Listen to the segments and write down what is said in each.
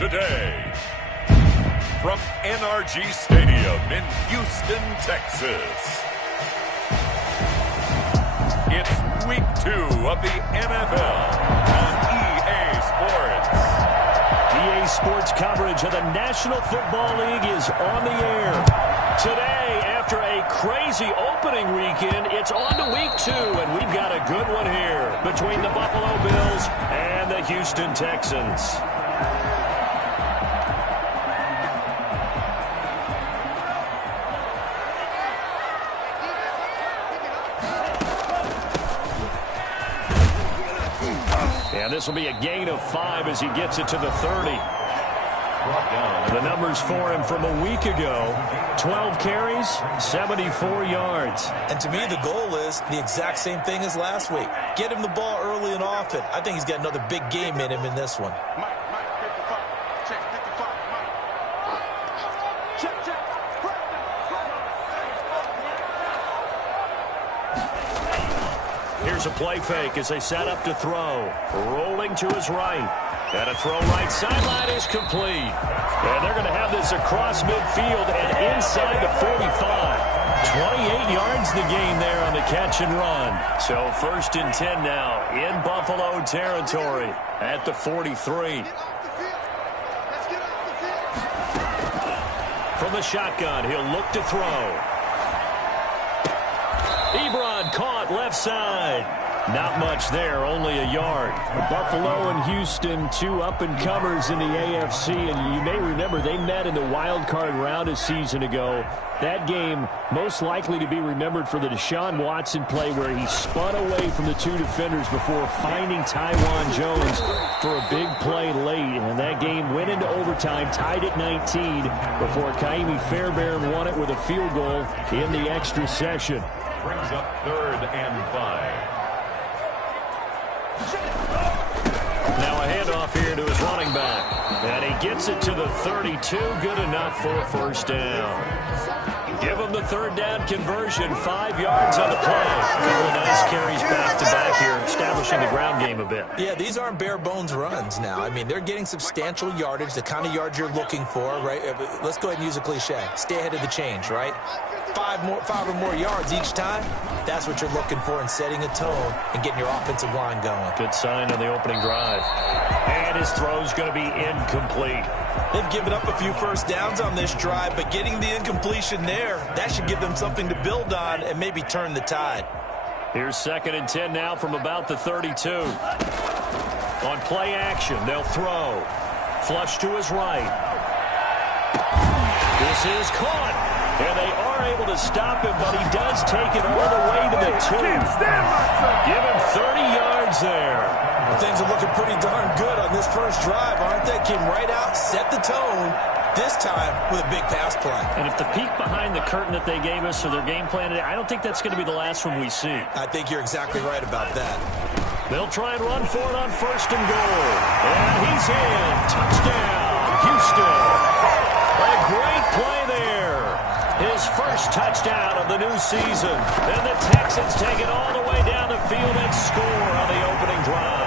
today. From NRG Stadium in Houston, Texas. It's Week 2 of the NFL on EA Sports. EA Sports coverage of the National Football League is on the air. Today, after a crazy opening weekend, it's on to Week 2, and we've got a good one here between the Buffalo Bills and the Houston Texans. And this will be a gain of 5 as he gets it to the 30. The numbers for him from a week ago: 12 carries, 74 yards. And to me, the goal is the exact same thing as last week. Get him the ball early and often. I think he's got another big game in him in this one. Here's a play fake as they set up to throw. Rolling to his right. And a throw right sideline is complete. And they're going to have this across midfield and inside the 45. 28 yards the gain there on the catch and run. So 1st and 10 now in Buffalo territory at the 43. From the shotgun, he'll look to throw. Ebron caught left side. Not much there, only a yard. Buffalo and Houston, two up-and-comers in the AFC, and you may remember they met in the wild card round a season ago. That game most likely to be remembered for the Deshaun Watson play where he spun away from the two defenders before finding Tywan Jones for a big play late. And that game went into overtime, tied at 19, before Kaimi Fairbairn won it with a field goal in the extra session. Brings up 3rd and 5. Now a handoff here to his running back. And he gets it to the 32. Good enough for a 1st down. Give him the 3rd down conversion. 5 yards on the play. A couple of nice carries back-to-back here, establishing the ground game a bit. Yeah, these aren't bare-bones runs now. I mean, they're getting substantial yardage, the kind of yards you're looking for, right? Let's go ahead and use a cliche. Stay ahead of the change, right? 5 or more yards each time. That's what you're looking for in setting a tone and getting your offensive line going. Good sign on the opening drive. And his throw's going to be incomplete. They've given up a few 1st downs on this drive, but getting the incompletion there, that should give them something to build on and maybe turn the tide. Here's 2nd and 10 now from about the 32. On play action, they'll throw. Flush to his right. This is caught. And they are able to stop him, but he does take it all the way to the 2. Give him 30 yards there. Well, things are looking pretty darn good on this first drive, aren't they? Came right out, set the tone, this time with a big pass play. And if the peek behind the curtain that they gave us or their game plan today, I don't think that's going to be the last one we see. I think you're exactly right about that. They'll try and run for it on 1st and goal. And he's in. Touchdown, Houston. A great play there. His first touchdown of the new season. And the Texans take it all the way down the field and score on the opening drive.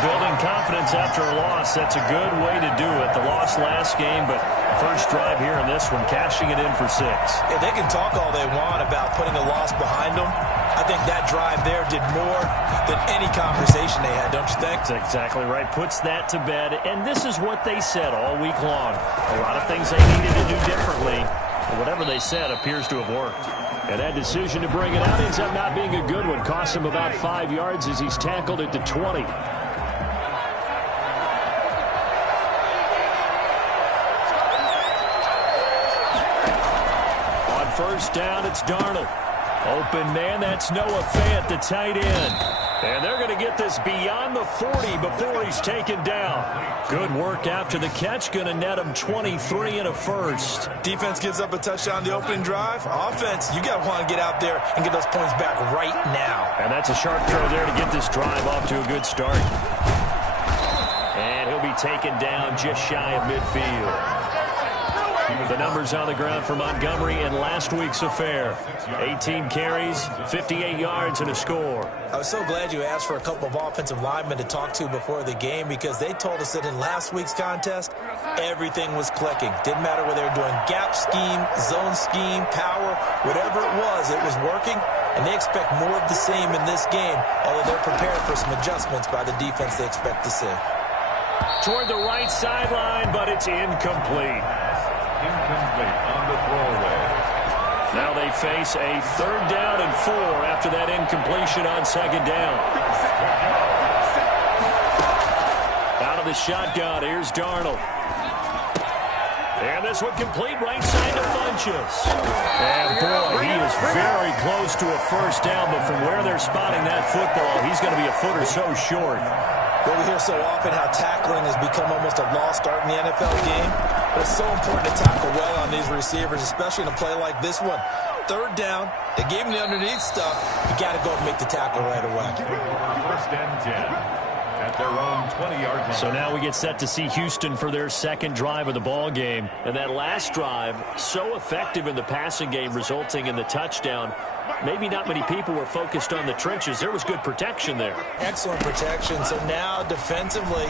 Building confidence after a loss, that's a good way to do it. The loss last game, but first drive here in this one, cashing it in for 6. Yeah, they can talk all they want about putting a loss behind them. I think that drive there did more than any conversation they had, don't you think? That's exactly right. Puts that to bed. And this is what they said all week long. A lot of things they needed to do differently. But whatever they said appears to have worked. And that decision to bring it out ends up not being a good one. Cost him about 5 yards as he's tackled at the 20. On 1st down, it's Darnold. Open man, that's Noah Fant, the tight end. And they're going to get this beyond the 40 before he's taken down. Good work after the catch, going to net him 23 and a 1st. Defense gives up a touchdown the opening drive. Offense, you got to want to get out there and get those points back right now. And that's a sharp throw there to get this drive off to a good start. And he'll be taken down just shy of midfield. The numbers on the ground for Montgomery in last week's affair. 18 carries, 58 yards, and a score. I was so glad you asked for a couple of offensive linemen to talk to before the game, because they told us that in last week's contest, everything was clicking. Didn't matter whether they were doing gap scheme, zone scheme, power, whatever it was working. And they expect more of the same in this game, although they're prepared for some adjustments by the defense they expect to see. Toward the right sideline, but it's incomplete. Incomplete on the throwaway. Now they face a 3rd down and 4 after that incompletion on 2nd down. Out of the shotgun, here's Darnold. And this one complete right side to Funchess. And boy, he is very close to a 1st down, but from where they're spotting that football, he's going to be a foot or so short. Well, we hear so often how tackling has become almost a lost art in the NFL game. But it's so important to tackle well on these receivers, especially in a play like this one. 3rd down, they gave him the underneath stuff. You got to go and make the tackle right away. 1st and 10. At their own 20-yard line. So now we get set to see Houston for their 2nd drive of the ball game. And that last drive, so effective in the passing game, resulting in the touchdown. Maybe not many people were focused on the trenches. There was good protection there. Excellent protection. So now defensively,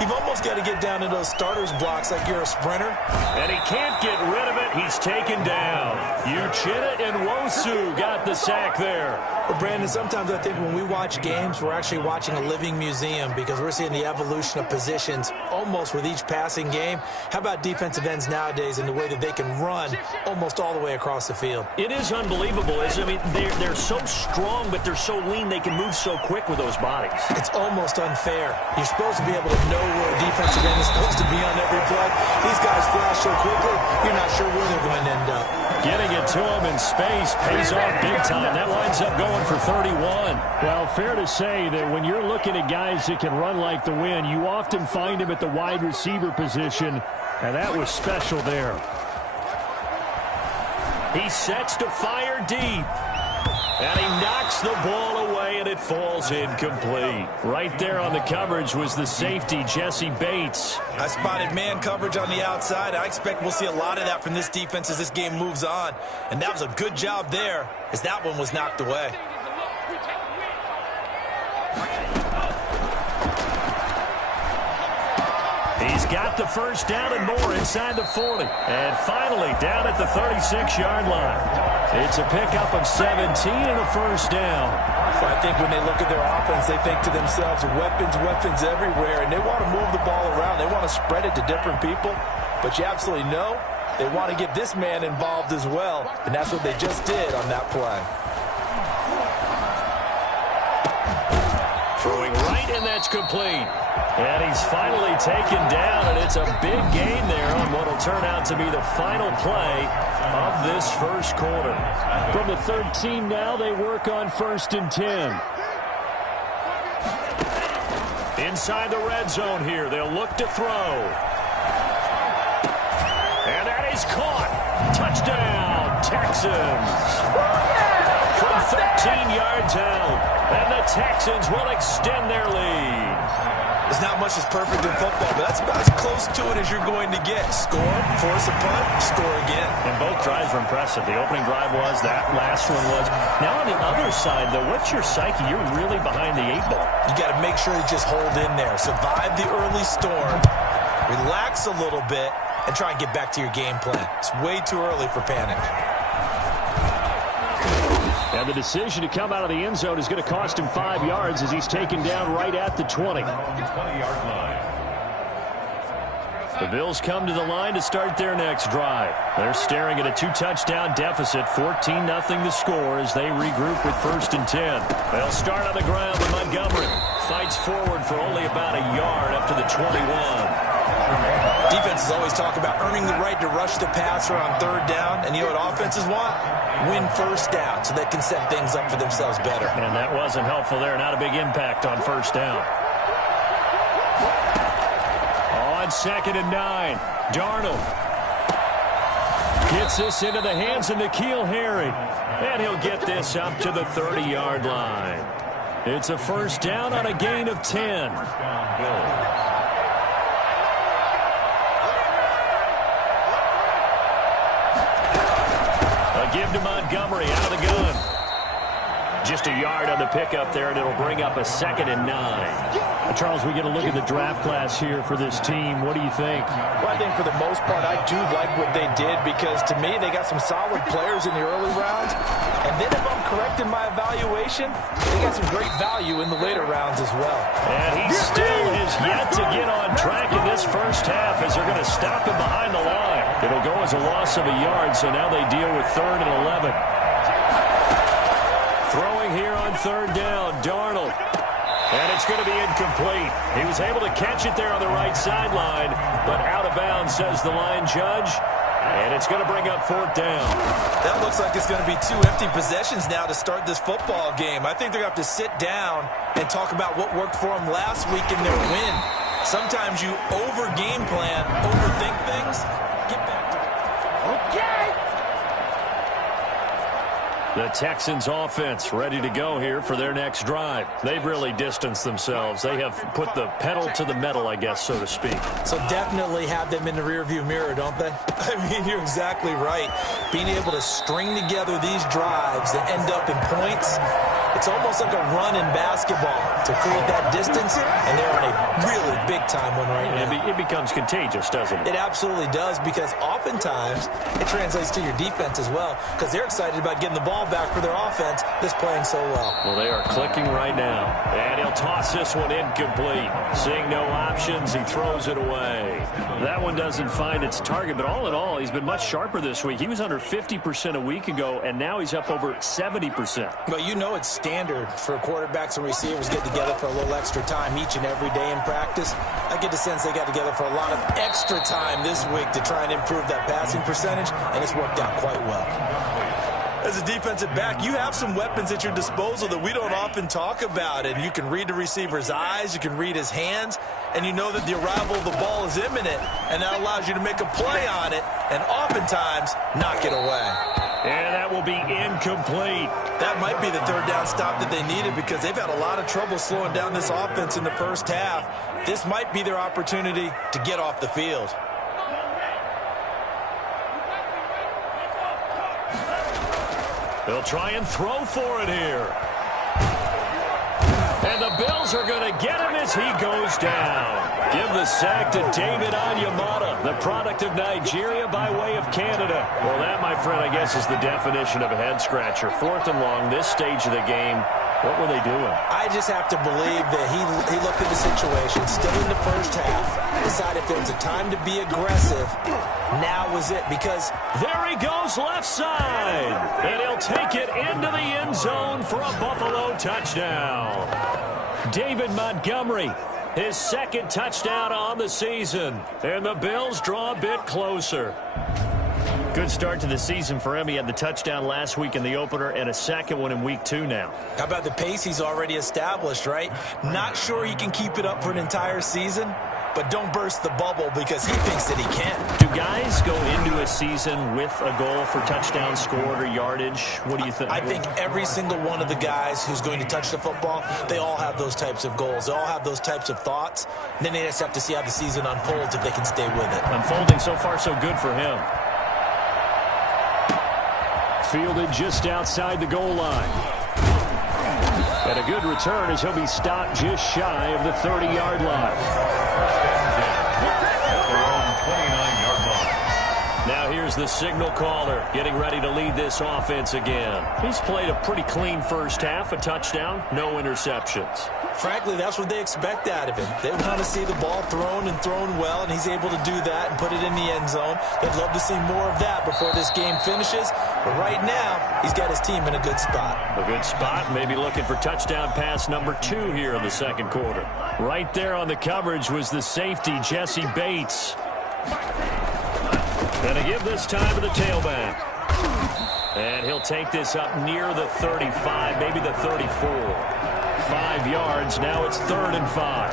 you've almost got to get down to those starters blocks like you're a sprinter. And he can't get rid of it. He's taken down. Uchenna and Nwosu got the sack there. Well, Brandon, sometimes I think when we watch games, we're actually watching a living museum, because we're seeing the evolution of positions almost with each passing game. How about defensive ends nowadays and the way that they can run almost all the way across the field? It is unbelievable. I mean, they're so strong, but they're so lean. They can move so quick with those bodies. It's almost unfair. You're supposed to be able to know where a defensive end is supposed to be on every play. These guys flash so quickly, you're not sure where they're going to end up. Getting it to him in space pays off big time. That winds up going for 31. Well, fair to say that when you're looking at guys that can run like the wind, you often find him at the wide receiver position, and that was special there. He sets to fire deep. And he knocks the ball away, and it falls incomplete. Right there on the coverage was the safety, Jesse Bates. I spotted man coverage on the outside. I expect we'll see a lot of that from this defense as this game moves on. And that was a good job there, as that one was knocked away. He's got the 1st down and more inside the 40. And finally, down at the 36-yard line. It's a pickup of 17 and a 1st down. Well, I think when they look at their offense, they think to themselves, weapons everywhere, and they want to move the ball around. They want to spread it to different people. But you absolutely know they want to get this man involved as well, and that's what they just did on that play. Throwing right, and that's complete. And he's finally taken down, and it's a big gain there on what will turn out to be the final play of this 1st quarter. From the 13 now, they work on 1st and 10. Inside the red zone here, they'll look to throw. And that is caught. Touchdown, Texans. From 13 yards out, and the Texans will extend their lead. There's not much that's perfect in football, but that's about as close to it as you're going to get. Score, force a punt, score again. And both drives were impressive. The opening drive was, that last one was. Now on the other side, though, what's your psyche? You're really behind the 8-ball. You got to make sure you just hold in there. Survive the early storm. Relax a little bit and try and get back to your game plan. It's way too early for panic. And the decision to come out of the end zone is going to cost him 5 yards as he's taken down right at the 20. 20-yard line. The Bills come to the line to start their next drive. They're staring at a 2-touchdown deficit, 14-0 the score as they regroup with 1st and 10. They'll start on the ground with Montgomery. Fights forward for only about a yard up to the 21. Defenses always talk about earning the right to rush the passer on 3rd down. And you know what offenses want? Win 1st down so they can set things up for themselves better. And that wasn't helpful there. Not a big impact on 1st down. On 2nd and 9, Darnold gets this into the hands of N'Keal Harry. And he'll get this up to the 30-yard line. It's a 1st down on a gain of 10. give to Montgomery out of the gun. Just a yard on the pickup there, and it'll bring up a 2nd and 9. Charles, we get a look at the draft class here for this team. What do you think? Well, I think for the most part, I do like what they did because, to me, they got some solid players in the early rounds. And then if I'm correct in my evaluation, they got some great value in the later rounds as well. And he still has yet to get on track in this first half as they're going to stop him behind the line. It'll go as a loss of a yard, so now they deal with 3rd and 11. Throwing here on 3rd down, Darnold. And it's going to be incomplete. He was able to catch it there on the right sideline, but out of bounds, says the line judge. And it's going to bring up 4th down. That looks like it's going to be 2 empty possessions now to start this football game. I think they're going to have to sit down and talk about what worked for them last week in their win. Sometimes you over-game plan, overthink things. Get back to it. Okay. The Texans offense ready to go here for their next drive. They've really distanced themselves. They have put the pedal to the metal, I guess, so to speak. So definitely have them in the rearview mirror, don't they? I mean, you're exactly right. Being able to string together these drives that end up in points, it's almost like a run in basketball to create that distance, and they're on a really big-time one right now. It becomes contagious, doesn't it? It absolutely does, because oftentimes it translates to your defense as well, because they're excited about getting the ball back for their offense that's playing so well. Well, they are clicking right now. And he'll toss this one incomplete. Seeing no options, he throws it away. That one doesn't find its target, but all in all, he's been much sharper this week. He was under 50% a week ago, and now he's up over 70%. But you know it's standard for quarterbacks and receivers get together for a little extra time each and every day in practice. I get the sense they got together for a lot of extra time this week to try and improve that passing percentage, and it's worked out quite well. As a defensive back, you have some weapons at your disposal that we don't often talk about, and you can read the receiver's eyes, you can read his hands, and you know that the arrival of the ball is imminent, and that allows you to make a play on it and oftentimes knock it away. And that will be incomplete. That might be the 3rd down stop that they needed, because they've had a lot of trouble slowing down this offense in the first half. This might be their opportunity to get off the field. They'll try and throw for it here. And the Bills are going to get him as he goes down. Give the sack to David Onyemata, the product of Nigeria by way of Canada. Well, that, my friend, I guess is the definition of a head-scratcher. 4th and long, this stage of the game. What were they doing? I just have to believe that he looked at the situation, still in the first half, decided if there was a time to be aggressive, now was it, because there he goes left side. And he'll take it into the end zone for a Buffalo touchdown. David Montgomery, his 2nd touchdown on the season. And the Bills draw a bit closer. Good start to the season for him. He had the touchdown last week in the opener and a 2nd one in week 2 now. How about the pace he's already established, right? Not sure he can keep it up for an entire season, but don't burst the bubble because he thinks that he can. Do guys go into a season with a goal for touchdown scored or yardage? What do you think? I think every single one of the guys who's going to touch the football, they all have those types of goals. They all have those types of thoughts. And then they just have to see how the season unfolds if they can stay with it. Unfolding so far so good for him. Fielded just outside the goal line. And a good return as he'll be stopped just shy of the 30-yard line. Now here's the signal caller getting ready to lead this offense again. He's played a pretty clean first half, a touchdown, no interceptions. Frankly, that's what they expect out of him. They want to see the ball thrown and thrown well, and he's able to do that and put it in the end zone. They'd love to see more of that before this game finishes. But right now, he's got his team in a good spot. A good spot, maybe looking for touchdown pass number 2 here in the 2nd quarter. Right there on the coverage was the safety, Jesse Bates. Gonna give this time to the tailback. And he'll take this up near the 35, maybe the 34. 5 yards, now it's 3rd and 5.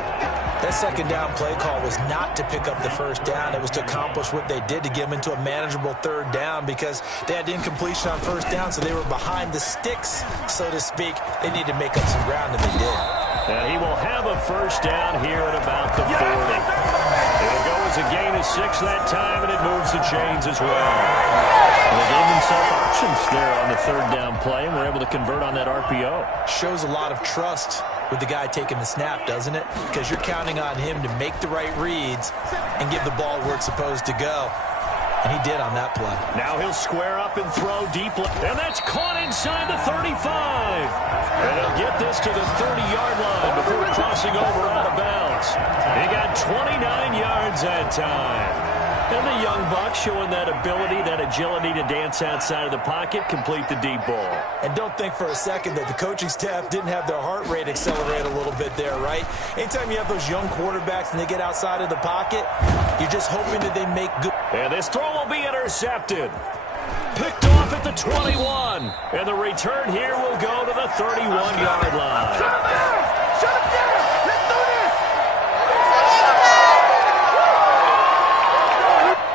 That 2nd down play call was not to pick up the 1st down. It was to accomplish what they did to get them into a manageable 3rd down because they had incompletion on 1st down, so they were behind the sticks, so to speak. They needed to make up some ground, and they did. And he will have a 1st down here at about the 40. It'll go was a gain of 6 that time, and it moves the chains as well. And they gave themselves options there on the third down play, and were able to convert on that RPO. Shows a lot of trust with the guy taking the snap, doesn't it? Because you're counting on him to make the right reads and give the ball where it's supposed to go. And he did on that play. Now he'll square up and throw deep. And that's caught inside the 35. And he'll get this to the 30-yard line before crossing over out of bounds. He got 29 yards that time. And the young buck showing that ability, that agility to dance outside of the pocket, complete the deep ball. And don't think for a second that the coaching staff didn't have their heart rate accelerate a little bit there, right? Anytime you have those young quarterbacks and they get outside of the pocket, you're just hoping that they make good. And this throw will be intercepted. Picked off at the 21. And the return here will go to the 31-yard line. Shut him down! Shut him down! Let's do this!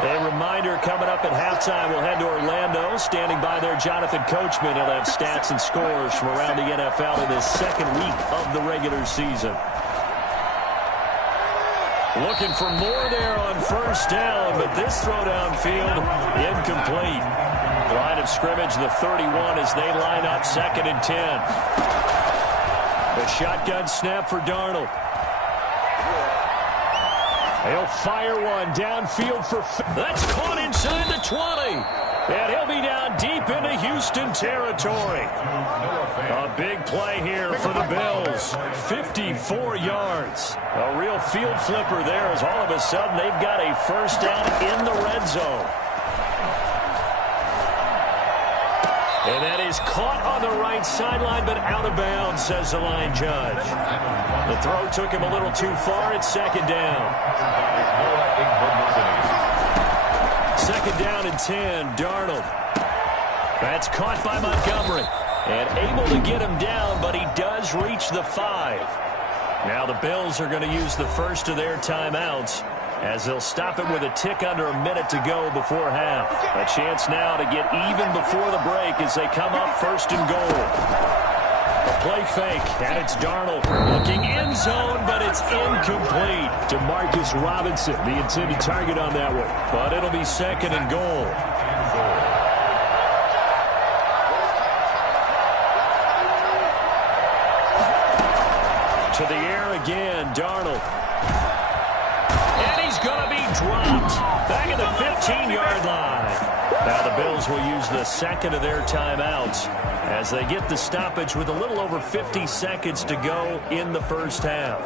A reminder coming up at halftime. We'll head to Orlando. Standing by there, Jonathan Coachman. He'll have stats and scores from around the NFL in this second week of the regular season. Looking for more there on first down, but this throw downfield incomplete. Line of scrimmage, the 31, as they line up 2nd and 10. The shotgun snap for Darnold. He'll fire one downfield for... That's caught inside the 20. And he'll be down deep into Houston territory. A big play here for the Bills. 54 yards. A real field flipper there, as all of a sudden they've got a first down in the red zone. And that is caught on the right sideline, but out of bounds, says the line judge. The throw took him a little too far. It's 2nd down. 2nd down and 10, Darnold. That's caught by Montgomery. And able to get him down, but he does reach the 5. Now the Bills are going to use the first of their timeouts, as they'll stop it with a tick under a minute to go before half. A chance now to get even before the break as they come up 1st and goal. A play fake, and it's Darnold looking end zone, but it's incomplete. Demarcus Robinson, the intended target on that one. But it'll be 2nd and goal. To the air again, Darnold. And he's going to be dropped back at the 15-yard line. Now the Bills will use the 2nd of their timeouts as they get the stoppage with a little over 50 seconds to go in the first half.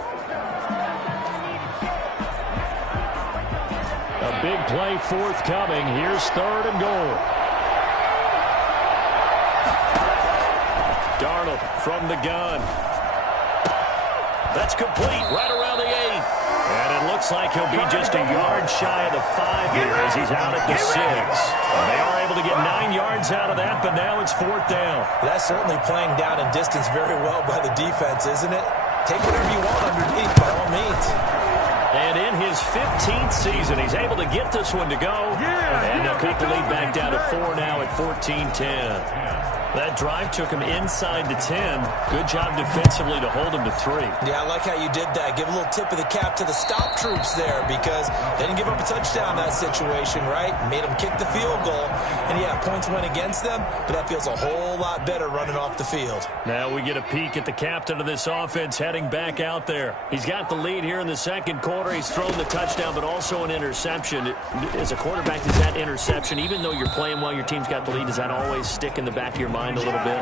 A big play forthcoming. Here's 3rd and goal. Darnold from the gun. That's complete right around the 8. And it looks like he'll be just a yard shy of the 5 here as he's out at the 6. And they are able to get 9 yards out of that, but now it's 4th down. That's certainly playing down in distance very well by the defense, isn't it? Take whatever you want underneath, by all means. And in his 15th season, he's able to get this one to go. And they'll cut the lead back down to 4 now at 14-10. That drive took him inside the 10. Good job defensively to hold him to 3. Yeah, I like how you did that. Give a little tip of the cap to the stop troops there, because they didn't give up a touchdown in that situation, right? Made them kick the field goal. And, yeah, points went against them, but that feels a whole lot better running off the field. Now we get a peek at the captain of this offense heading back out there. He's got the lead here in the 2nd quarter. He's thrown the touchdown, but also an interception. As a quarterback, is that interception, even though you're playing while your team's got the lead, does that always stick in the back of your mind a little bit?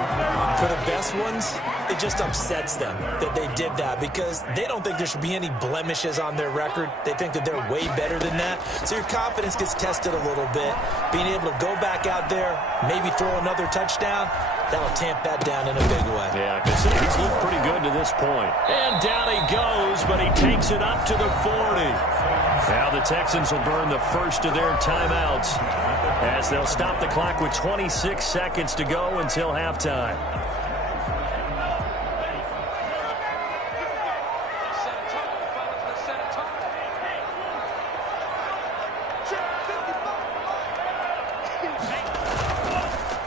For the best ones, it just upsets them that they did that, because they don't think there should be any blemishes on their record. They think that they're way better than that. So your confidence gets tested a little bit. Being able to go back out there, maybe throw another touchdown, that'll tamp that down in a big way. Yeah, I can say he's looked pretty good to this point. And down he goes, but he takes it up to the 40. Now the Texans will burn the first of their timeouts as they'll stop the clock with 26 seconds to go until halftime.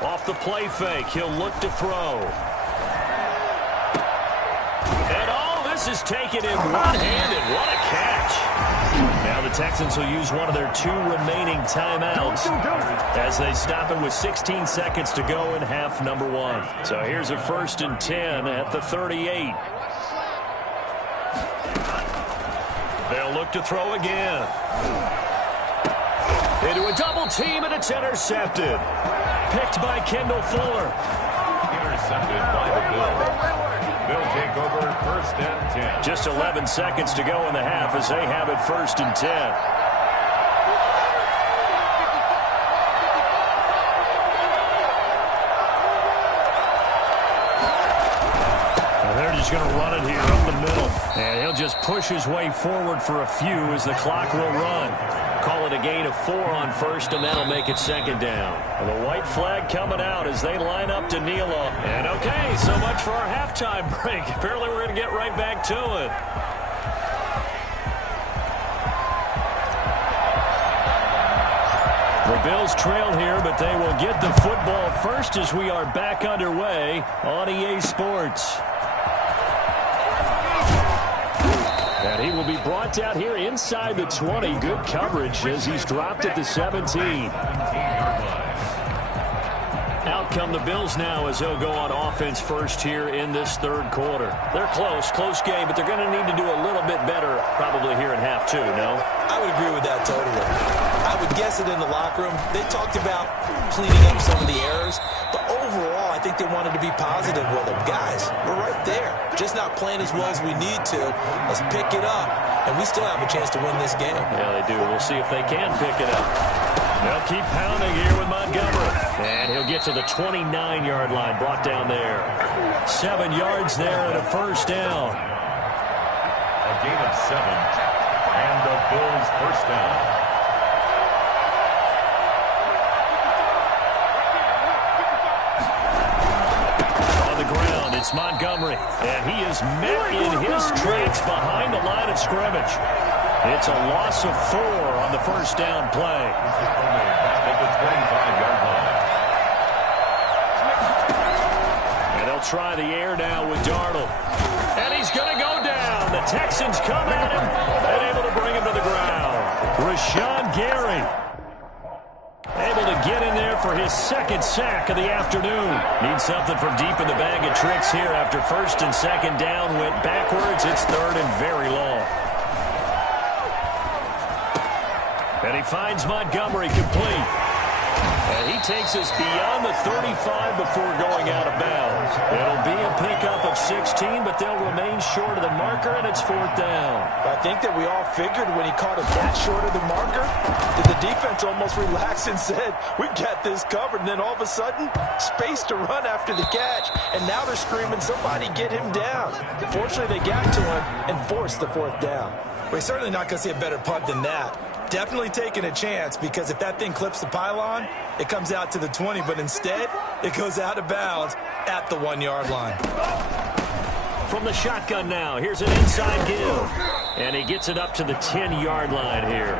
Off the play fake, he'll look to throw. And all this is taken in one-handed. What a catch. Now the Texans will use one of their 2 remaining timeouts as they stop it with 16 seconds to go in half number 1. So here's a 1st and 10 at the 38. They'll look to throw again. Into a double team, and it's intercepted. Picked by Kendall Fuller. Intercepted by the Bills. They'll take over 1st and 10. Just 11 seconds to go in the half as they have it 1st and 10. And they're just going to run it here up the middle. And he'll just push his way forward for a few as the clock will run. Call it a gain of 4 on 1st, and that'll make it 2nd down. And the white flag coming out as they line up to kneel up. And okay, so much for our halftime break. Apparently we're going to get right back to it. The Bills trail here, but they will get the football first as we are back underway on EA Sports. And he will be brought down here inside the 20. Good coverage as he's dropped at the 17. Out come the Bills now as they'll go on offense first here in this 3rd quarter. They're close game, but they're going to need to do a little bit better probably here in half 2, no? I would agree with that totally. I would guess it in the locker room. They talked about cleaning up some of the errors, but overall, I think they wanted to be positive with them. Guys, we're right there. Just not playing as well as we need to. Let's pick it up, and we still have a chance to win this game. Yeah, they do. We'll see if they can pick it up. They'll keep pounding here with Montgomery. And he'll get to the 29-yard line, brought down there. 7 yards there and a 1st down. A gain of 7, and the Bills 1st down. It's Montgomery, and he is met in his tracks behind the line of scrimmage. It's a loss of 4 on the 1st down play. At the 25-yard line. And they'll try the air now with Darnold. And he's going to go down. The Texans come at him and able to bring him to the ground. Rashawn Gary able to get in there for his 2nd sack of the afternoon. Needs something from deep in the bag of tricks here after 1st and 2nd down went backwards. It's 3rd and very long. And he finds Montgomery complete. And he takes us beyond the 35 before going out of bounds. It'll be a pickup of 16, but they'll remain short of the marker, and it's 4th down. I think that we all figured when he caught it that short of the marker, that the defense almost relaxed and said, we got this covered. And then all of a sudden, space to run after the catch. And now they're screaming, somebody get him down. Fortunately, they got to him and forced the 4th down. We're certainly not going to see a better punt than that. Definitely taking a chance, because if that thing clips the pylon, it comes out to the 20, but instead, it goes out of bounds at the 1-yard line. From the shotgun now, here's an inside give. And he gets it up to the 10-yard line here.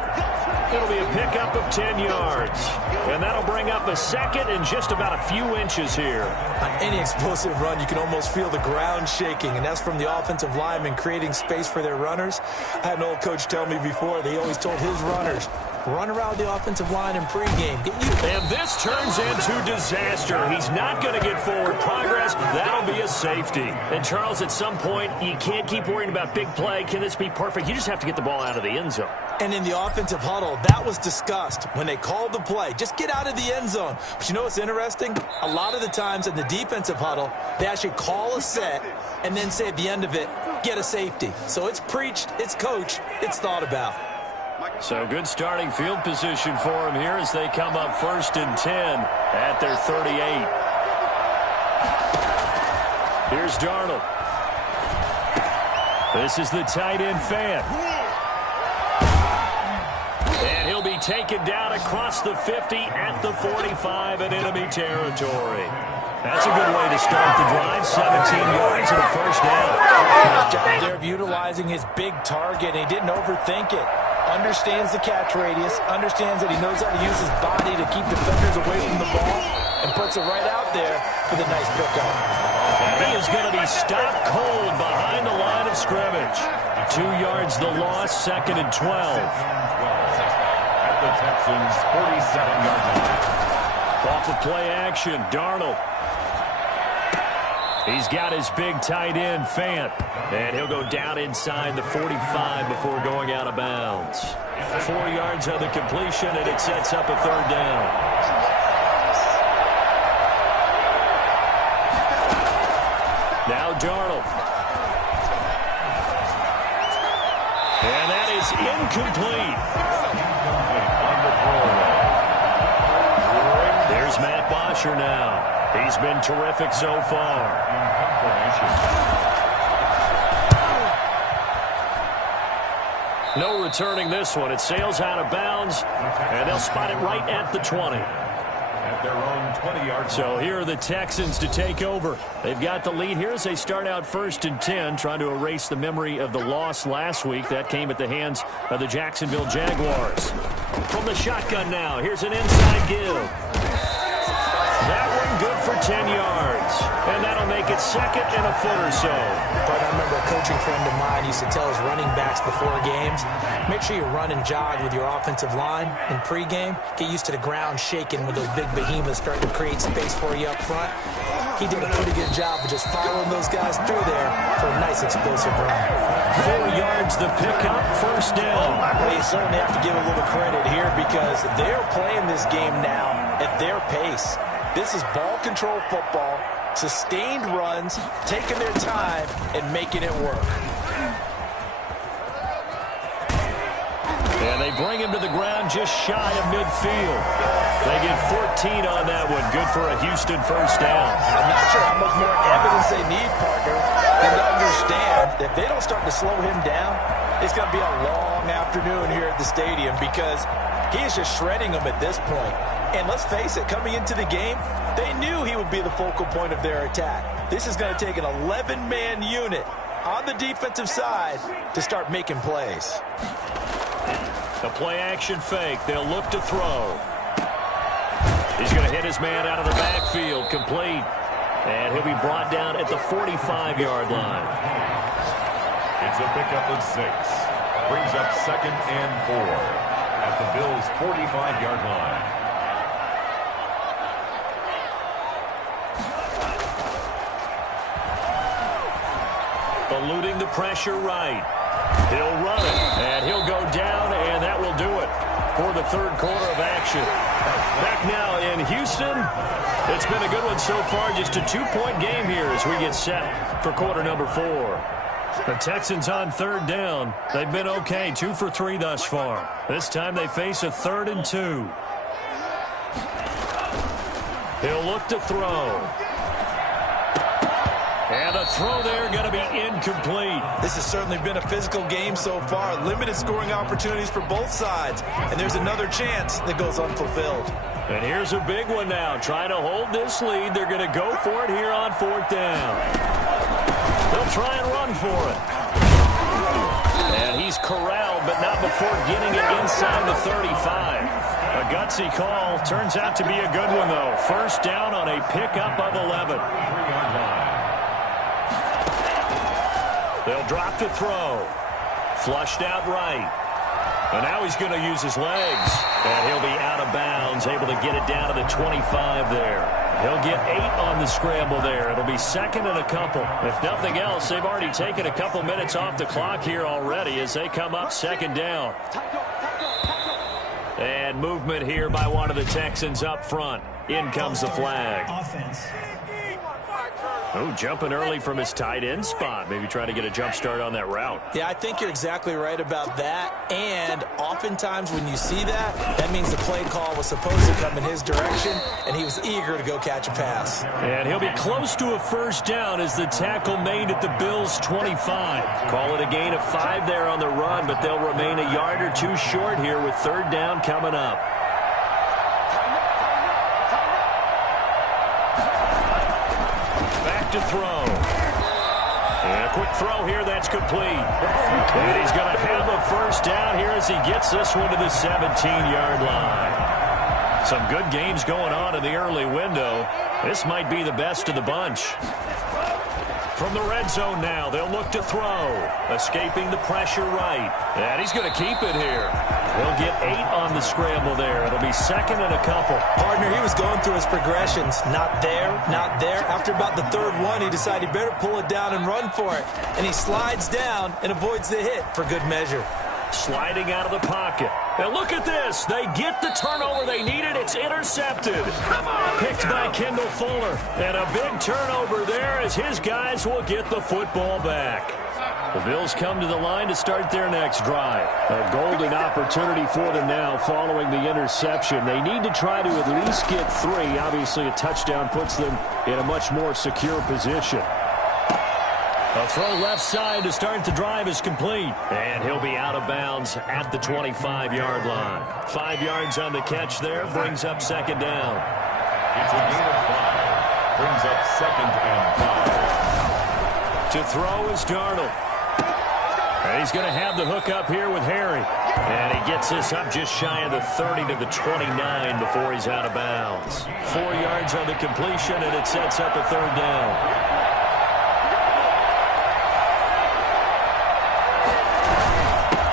It'll be a pickup of 10 yards. And that'll bring up a 2nd and just about a few inches here. On any explosive run, you can almost feel the ground shaking, and that's from the offensive linemen creating space for their runners. I had an old coach tell me before, they always told his runners, run around the offensive line in pregame. And this turns into disaster. He's not going to get forward progress. That'll be a safety. And, Charles, at some point, you can't keep worrying about big play. Can this be perfect? You just have to get the ball out of the end zone. And in the offensive huddle, that was discussed when they called the play. Just get out of the end zone. But you know what's interesting? A lot of the times in the defensive huddle, they actually call a set and then say at the end of it, get a safety. So it's preached, it's coached, it's thought about. So good starting field position for him here as they come up 1st and 10 at their 38. Here's Darnold. This is the tight end fan. And he'll be taken down across the 50 at the 45 in enemy territory. That's a good way to start the drive. 17 yards and a 1st down. Nice job there of utilizing his big target. He didn't overthink it. Understands the catch radius, understands that he knows how to use his body to keep defenders away from the ball, and puts it right out there for the nice pickup. And he is going to be stopped cold behind the line of scrimmage. 2 yards the loss, 2nd and 12. At the Texans' 47-yard line. Off of play action, Darnold. He's got his big tight end, Fant. And he'll go down inside the 45 before going out of bounds. 4 yards on the completion, and it sets up a 3rd down. Now Darnold. And that is incomplete. There's Matt Bosher now. He's been terrific so far. No returning this one. It sails out of bounds, and they'll spot it right at the 20. At their own 20-yard. So here are the Texans to take over. They've got the lead here as they start out 1st and 10, trying to erase the memory of the loss last week. That came at the hands of the Jacksonville Jaguars. From the shotgun now, here's an inside give. That one good for 10 yards. And that'll make it 2nd and a foot or so. But I remember a coaching friend of mine used to tell his running backs before games, make sure you run and jog with your offensive line in pregame. Get used to the ground shaking when those big behemoths start to create space for you up front. He did a pretty good job of just following those guys through there for a nice explosive run. 4 yards the pickup, 1st down. Well, you certainly have to give a little credit here because they're playing this game now at their pace. This is ball control football, sustained runs, taking their time, and making it work. And they bring him to the ground just shy of midfield. They get 14 on that one. Good for a Houston 1st down. I'm not sure how much more evidence they need, partner, than to understand that if they don't start to slow him down, it's going to be a long afternoon here at the stadium because he is just shredding them at this point. And let's face it, coming into the game, they knew he would be the focal point of their attack. This is going to take an 11-man unit on the defensive side to start making plays. The play-action fake. They'll look to throw. He's going to hit his man out of the backfield, complete. And he'll be brought down at the 45-yard line. It's a pickup of 6. Brings up 2nd and 4 at the Bills' 45-yard line. Eluding the pressure right. He'll run it, and he'll go down, and that will do it for the 3rd quarter of action. Back now in Houston. It's been a good one so far. Just a 2-point game here as we get set for quarter number 4. The Texans on 3rd down. They've been okay, 2 for 3 thus far. This time they face a 3rd and 2. He'll look to throw. And the throw there going to be incomplete. This has certainly been a physical game so far. Limited scoring opportunities for both sides. And there's another chance that goes unfulfilled. And here's a big one now. Trying to hold this lead. They're going to go for it here on 4th down. They'll try and run for it. And he's corralled, but not before getting it inside the 35. A gutsy call. Turns out to be a good one, though. 1st down on a pickup of 11. They'll drop to throw. Flushed out right. And now he's going to use his legs. And he'll be out of bounds, able to get it down to the 25 there. He'll get 8 on the scramble there. It'll be 2nd and a couple. If nothing else, they've already taken a couple minutes off the clock here already as they come up 2nd down. And movement here by one of the Texans up front. In comes the flag. Offense. Oh, jumping early from his tight end spot. Maybe trying to get a jump start on that route. Yeah, I think you're exactly right about that. And oftentimes when you see that, that means the play call was supposed to come in his direction, and he was eager to go catch a pass. And he'll be close to a 1st down as the tackle made at the Bills' 25. Call it a gain of 5 there on the run, but they'll remain a yard or 2 short here with 3rd down coming up. To throw. And a quick throw here, that's complete. And he's going to have a 1st down here as he gets this one to the 17-yard line. Some good games going on in the early window. This might be the best of the bunch. From the red zone now, they'll look to throw. Escaping the pressure right. And he's going to keep it here. He'll get 8 on the scramble there. It'll be second and a couple. Partner, he was going through his progressions. Not there, not there. After about the third one, he decided he better pull it down and run for it. And he slides down and avoids the hit for good measure. Sliding out of the pocket. Now look at this. They get the turnover they needed. It's intercepted. Picked by Kendall Fuller. And a big turnover there as his guys will get the football back. The Bills come to the line to start their next drive. A golden opportunity for them now following the interception. They need to try to at least get 3. Obviously, a touchdown puts them in a much more secure position. A throw left side to start the drive is complete. And he'll be out of bounds at the 25-yard line. 5 yards on the catch there. Brings up second down. It's a gain of 5. Brings up second and 5. To throw is Darnold. And he's going to have the hook up here with Harry. And he gets this up just shy of the 30 to the 29 before he's out of bounds. 4 yards on the completion, and it sets up a third down.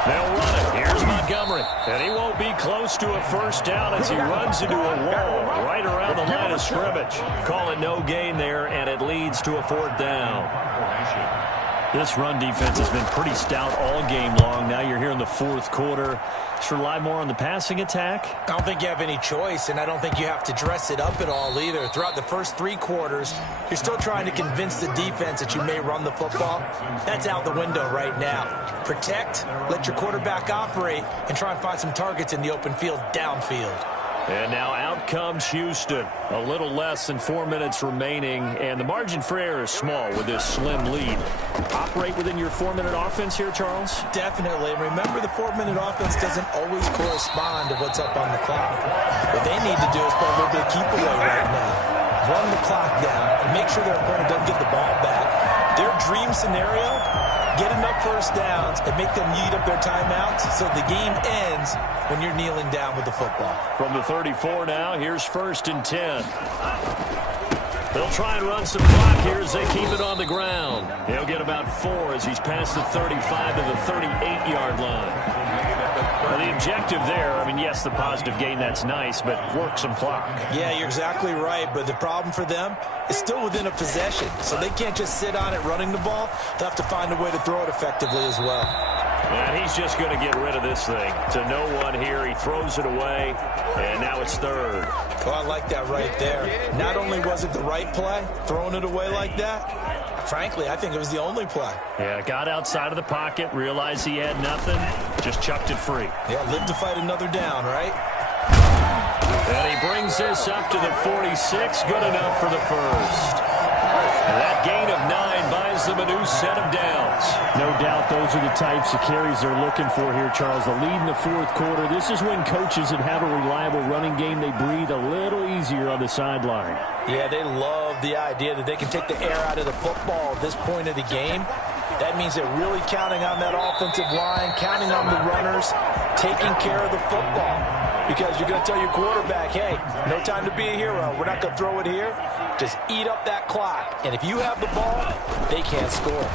They'll run it. Here's Montgomery. And he won't be close to a first down as he runs into a wall right around the line of scrimmage. Call it no gain there, and it leads to a fourth down. This run defense has been pretty stout all game long. Now you're here in the fourth quarter. Just rely more on the passing attack. I don't think you have any choice, and I don't think you have to dress it up at all either. Throughout the first 3 quarters, you're still trying to convince the defense that you may run the football. That's out the window right now. Protect, let your quarterback operate, and try and find some targets in the open field downfield. And now out comes Houston. A little less than 4 minutes remaining, and the margin for error is small with this slim lead. Operate within your 4-minute offense here, Charles? Definitely. And remember, the 4-minute offense doesn't always correspond to what's up on the clock. What they need to do is play a little bit of keep away right now. Run the clock down and make sure their opponent doesn't get the ball back. Their dream scenario, get enough first downs and make them eat up their timeouts so the game ends when you're kneeling down with the football. From the 34 now, here's first and 10. They'll try and run some clock here as they keep it on the ground. He'll get about 4 as he's past the 35 to the 38-yard line. Well, the objective there, I mean, yes, the positive gain, that's nice, but work some clock. Yeah, you're exactly right, but the problem for them is still within a possession, so they can't just sit on it running the ball. They'll have to find a way to throw it effectively as well. And he's just going to get rid of this thing. To no one here, he throws it away, and now it's third. Oh, I like that right there. Not only was it the right play, throwing it away like that, frankly, I think it was the only play. Yeah, got outside of the pocket, realized he had nothing, just chucked it free. Yeah, live to fight another down, right? And he brings this up to the 46, good enough for the first. And that gain of 9 buys them a new set of downs. No doubt those are the types of carries they're looking for here, Charles. The lead in the fourth quarter. This is when coaches that have a reliable running game, they breathe a little easier on the sideline. Yeah, they love the idea that they can take the air out of the football at this point of the game. That means they're really counting on that offensive line, counting on the runners, taking care of the football. Because you're going to tell your quarterback, hey, no time to be a hero. We're not going to throw it here. Just eat up that clock. And if you have the ball, they can't score.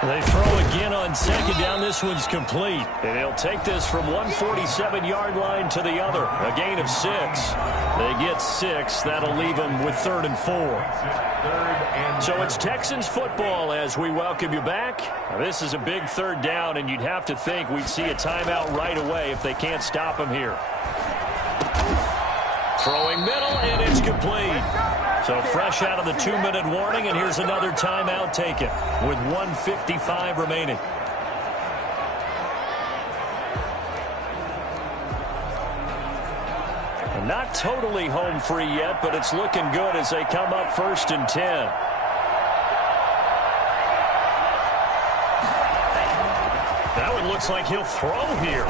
They throw again on second down. This one's complete. And he'll take this from one 47-yard line to the other. A gain of 6. They get 6. That'll leave them with 3rd and 4. So it's Texans football as we welcome you back. Now, this is a big third down, and you'd have to think we'd see a timeout right away if they can't stop him here. Throwing middle, and it's complete. So fresh out of the 2-minute warning, and here's another timeout taken with 1:55 remaining. Not totally home free yet, but it's looking good as they come up 1st and 10. That one looks like he'll throw here.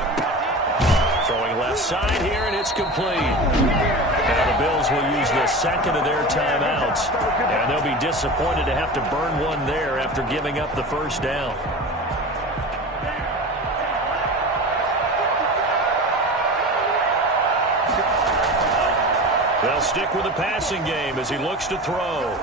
Throwing left side here, and it's complete. Now the Bills will use the second of their timeouts, and they'll be disappointed to have to burn one there after giving up the first down. They'll stick with the passing game as he looks to throw.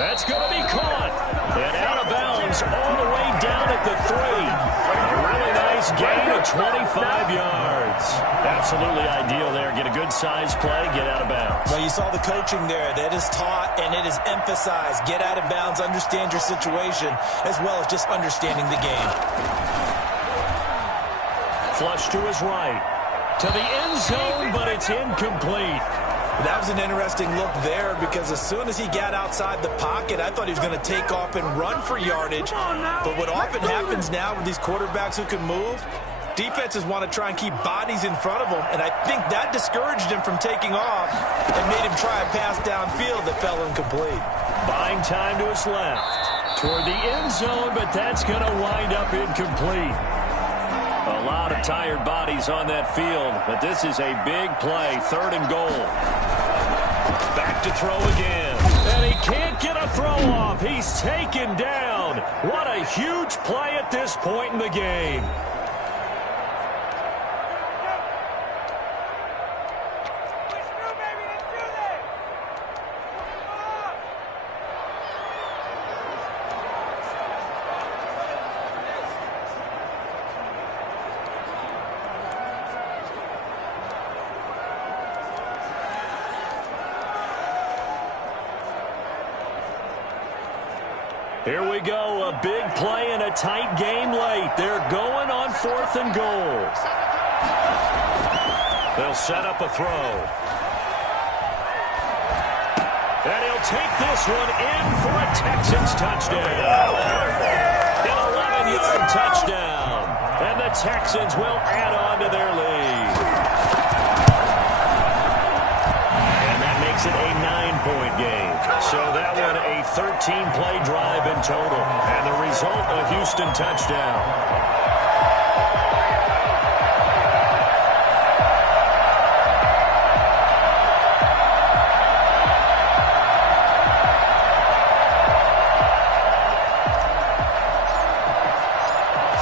That's going to be caught. And out of bounds all the way down at the 3. A really nice gain of 25 yards. Absolutely ideal there. Get a good size play, get out of bounds. Well, you saw the coaching there. That is taught and it is emphasized. Get out of bounds, understand your situation, as well as just understanding the game. Flush to his right. To the end zone, but it's incomplete. That was an interesting look there because as soon as he got outside the pocket, I thought he was going to take off and run for yardage. But what often happens now with these quarterbacks who can move, defenses want to try and keep bodies in front of them, and I think that discouraged him from taking off and made him try a pass downfield that fell incomplete. Buying time to his left. Toward the end zone, but that's going to wind up incomplete. A lot of tired bodies on that field, but this is a big play, 3rd and goal. Back to throw again. And he can't get a throw off. He's taken down. What a huge play at this point in the game. Here we go, a big play in a tight game late. They're going on 4th and goal. They'll set up a throw. And he'll take this one in for a Texans touchdown. An 11-yard touchdown. And the Texans will add on to their lead. And that makes it a 9-point game. So that one a 13-play drive in total. And the result, a Houston touchdown.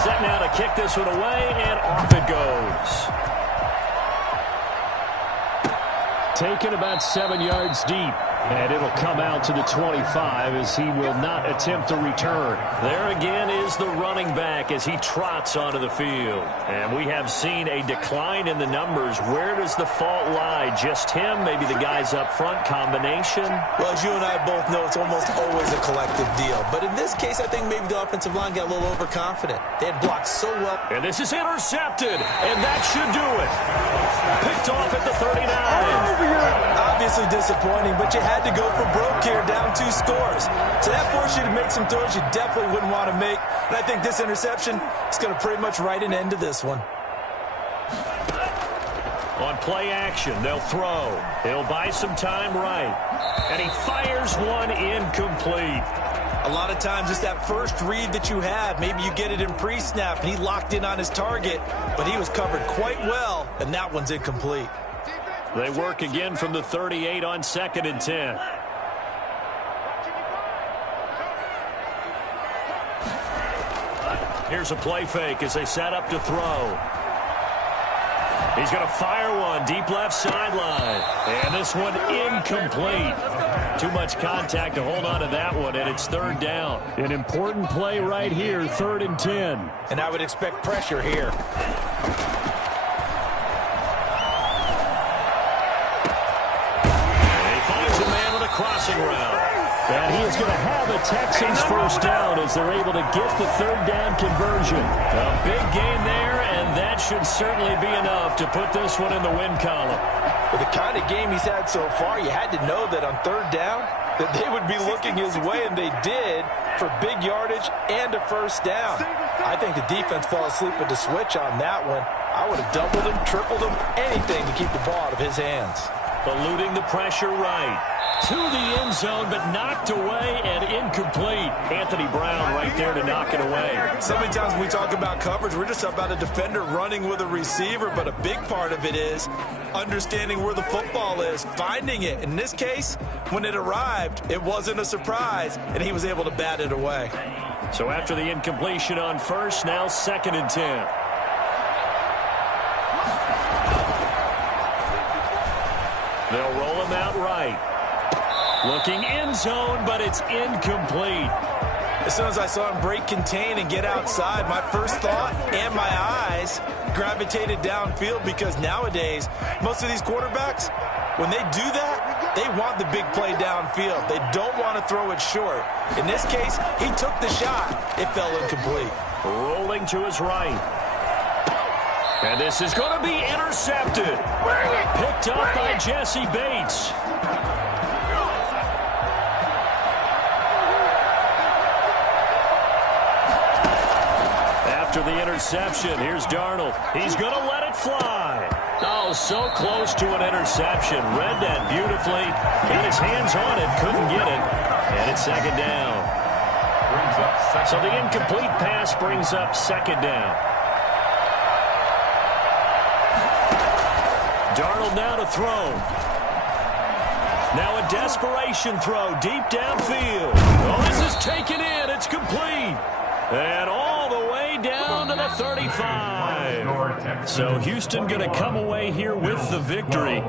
Set now to kick this one away, and off it goes. Taken about 7 yards deep. And it'll come out to the 25 as he will not attempt a return. There again is the running back as he trots onto the field. And we have seen a decline in the numbers. Where does the fault lie? Just him? Maybe the guys up front? Combination? Well, as you and I both know, it's almost always a collective deal. But in this case, I think maybe the offensive line got a little overconfident. They had blocked so well. And this is intercepted. And that should do it. Picked off at the 39. Obviously disappointing, but you had to go for broke here, down 2 scores. So that forced you to make some throws you definitely wouldn't want to make. And I think this interception is going to pretty much write an end to this one. On play action, they'll throw. He'll buy some time right. And he fires one incomplete. A lot of times it's that first read that you have. Maybe you get it in pre-snap, and he locked in on his target, but he was covered quite well, and that one's incomplete. They work again from the 38 on 2nd and 10. Here's a play fake as they set up to throw. He's going to fire one deep left sideline. And this one incomplete. Too much contact to hold on to that one, and it's 3rd down. An important play right here, 3rd and 10. And I would expect pressure here. Crossing route. And he is going to have a Texans first down as they're able to get the 3rd down conversion. A big gain there, and that should certainly be enough to put this one in the win column. With the kind of game he's had so far, you had to know that on 3rd down, that they would be looking his way, and they did, for big yardage and a first down. I think the defense fell asleep with the switch on that one. I would have doubled him, tripled him, anything to keep the ball out of his hands. Eluding the pressure right. To the end zone, but knocked away and incomplete. Anthony Brown right there to knock it away. So many times when we talk about coverage, we're just about a defender running with a receiver, but a big part of it is understanding where the football is, finding it. In this case, when it arrived, it wasn't a surprise, and he was able to bat it away. So after the incompletion on first, now 2nd and 10. They'll roll him out right. Looking end zone, but it's incomplete. As soon as I saw him break contain and get outside, my first thought and my eyes gravitated downfield, because nowadays, most of these quarterbacks, when they do that, they want the big play downfield. They don't want to throw it short. In this case, he took the shot. It fell incomplete. Rolling to his right. And this is going to be intercepted. Picked up by Jesse Bates. After the interception, here's Darnold. He's going to let it fly. Oh, so close to an interception. Read that beautifully. Got his hands on it, couldn't get it. And it's second down. So the incomplete pass brings up second down. Darnold now to throw. Now a desperation throw deep downfield. Oh, this is taken in. It's complete. And all the way down to the 35. So Houston going to come away here with the victory.